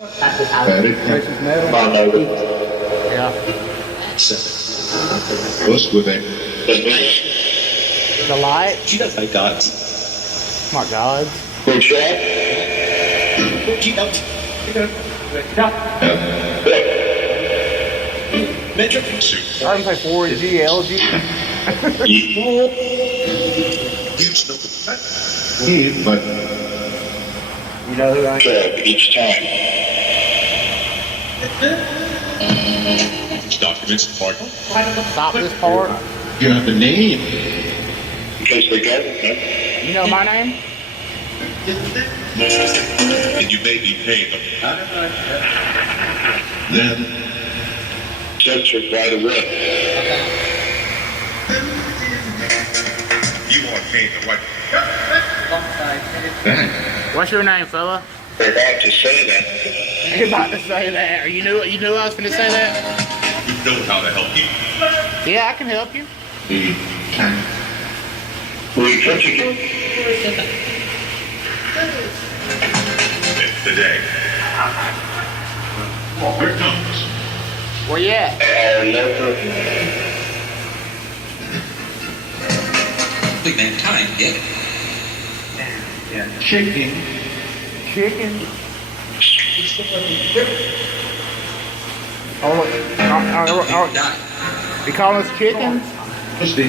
Precious metal. Yeah. What's with it? The light. She does like gods. My God. Good shot. Metro. I can say 4G, LG. But You know who I am? Each time. documents part. Stop this part. You have the name. In case they got it. You know my name? And you made me pay them. Then Censor by the way. you are paying the white. What's your name, fella? They're about to say that. You're about to say that. Or you knew I was finna say that? You know how to help you. Yeah, I can help you. Will you touch again? Today. Here it comes. Where you at? Big man time, yeah. Chicken. Chicken? You calling us chickens? What's the